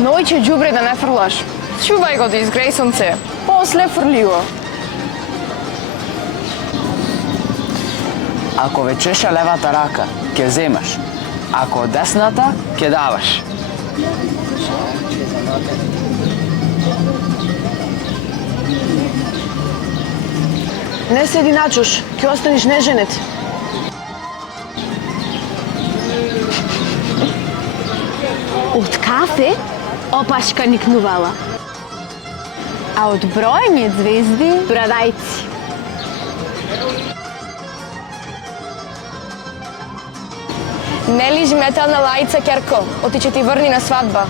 Ноќе џубре да не фрлаш. Чувај го да изгреј сонце. После фрли го. Ако ве чеша левата рака, ќе земаш. Ако десната, ќе даваш. Не седи начуш, ќе останеш неженет. Од кафе опашка никнувала, а од броење звезди брадајци. Не лижи метална лајца, керко, оти ќе ти врни на свадба.